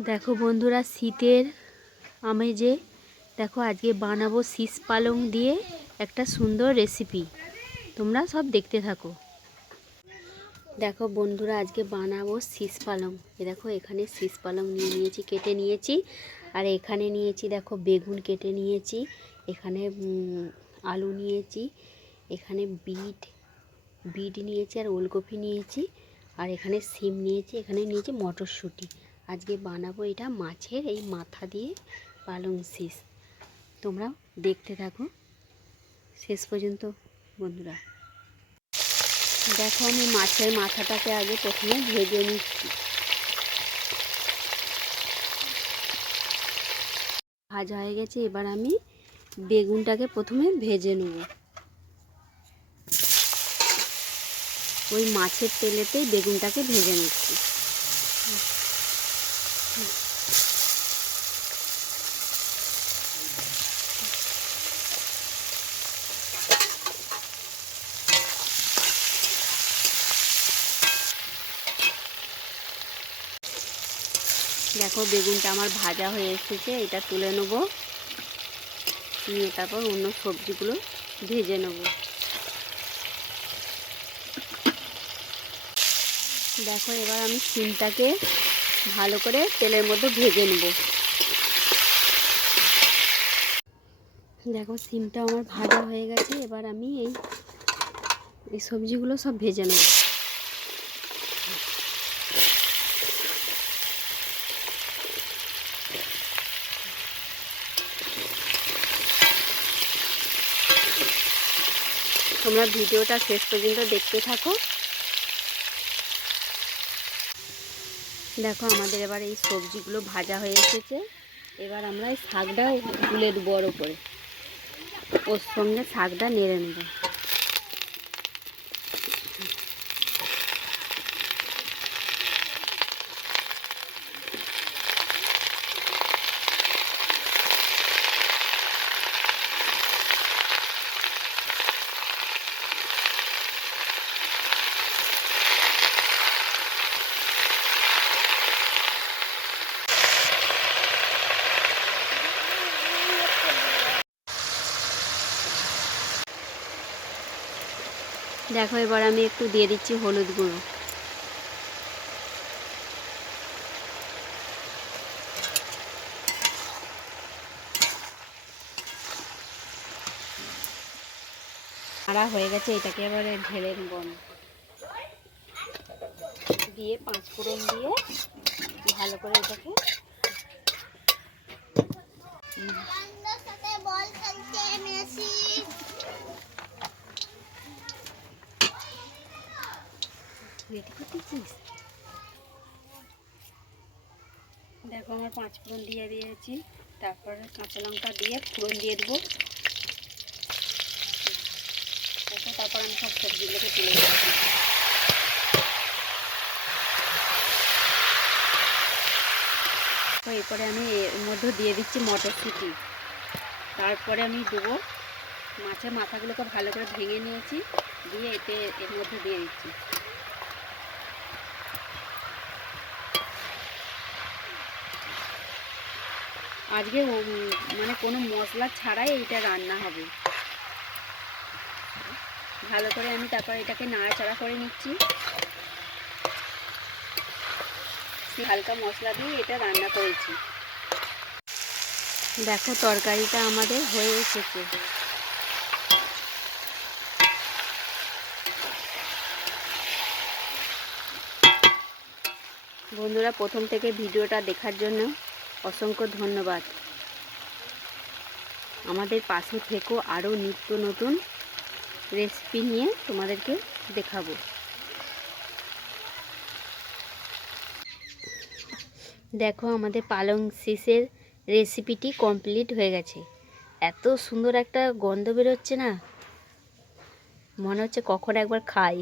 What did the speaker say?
দেখো বন্ধুরা, শীতের আমেজে দেখো আজকে বানাবো শীষ পালং দিয়ে একটা সুন্দর রেসিপি। তোমরা সব দেখতে থাকো। দেখো বন্ধুরা, আজকে বানাবো শীষ পালং। দেখো এখানে শীষ পালং নিয়েছি, কেটে নিয়েছি। আর এখানে নিয়েছি দেখো বেগুন কেটে নিয়েছি। এখানে আলু নিয়েছি। এখানে বিট নিয়েছি আর ওলকপি নিয়েছি। আর এখানে সিম নিয়েছি। এখানে নিয়েছি মটরশুঁটি। আজকে বানাবো এটা মাছের এই মাথা দিয়ে পালং শীষ। তোমরা দেখতে থাকো শেষ পর্যন্ত বন্ধুরা। দেখো আমি মাছের মাথাটাকে আগে প্রথমে ভেজে নিচ্ছি। ভাজা হয়ে গেছে, এবার আমি বেগুনটাকে প্রথমে ভেজে নেব। ওই মাছের তেলেতেই বেগুনটাকে ভেজে নিচ্ছি। দেখো বেগুনটা আমার ভাজা হয়ে এসেছে, এটা তুলে নেব। নিয়ে তারপর অন্য সবজিগুলো ভেজে নেব। দেখো এবার আমি সিমটাকে ভালো করে তেলের মধ্যে ভেজে নেব। দেখো সিমটা আমার ভাজা হয়ে গেছে, এবার আমি এই সবজিগুলো সব ভেজে নেব। তোমরা ভিডিওটা শেষ পর্যন্ত দেখতে থাকো। দেখো আমাদের এবার এই সবজিগুলো ভাজা হয়ে এসেছে। এবার আমরা এই শাকটা তুলে দেবো ওর উপরে। ওর সঙ্গে শাকটা নেড়ে নেব। দেখো এবার আমি একটু দিয়ে দিচ্ছি হলুদ গুঁড়ো। নাড়া হয়ে গেছে, এটাকে এবারে ঢেলে নেব। দিয়ে 5 ফোড়ন দিয়ে ভালো করে এটাকে রেডি করতেছিস। দেখো আমার 5 ফোড়ন দিয়ে দিয়েছি, তারপরে কাঁচা লঙ্কা দিয়ে ফোড়ন দিয়ে দেবো। তারপর আমি সব সবজিগুলোকে তুলে দিচ্ছি। তো এরপরে আমি এর মধ্যে দিয়ে দিচ্ছি মটরশুঁটি। তারপরে আমি দেবো মাছের মাথাগুলোকে ভালো করে ভেঙে নিয়েছি, দিয়ে এর মধ্যে দিয়ে দিচ্ছি। আজকে মানে কোনো মশলা ছাড়াই এইটা রান্না হবে। ভালো করে আমি তারপর এটাকে নাড়াচাড়া করে নিচ্ছি। হালকা মশলা দিয়ে এটা রান্না করেছি। দেখো তরকারিটা আমাদের হয়ে এসেছে। বন্ধুরা, প্রথম থেকে ভিডিওটা দেখার জন্য অসংখ্য ধন্যবাদ। আমাদের পাশে থেকো, আরও নিত্য নতুন রেসিপি নিয়ে তোমাদেরকে দেখাবো। দেখো আমাদের পালং শীষের রেসিপিটি কমপ্লিট হয়ে গেছে। এত সুন্দর একটা গন্ধ বেরোচ্ছে না, মনে হচ্ছে কখন একবার খাই।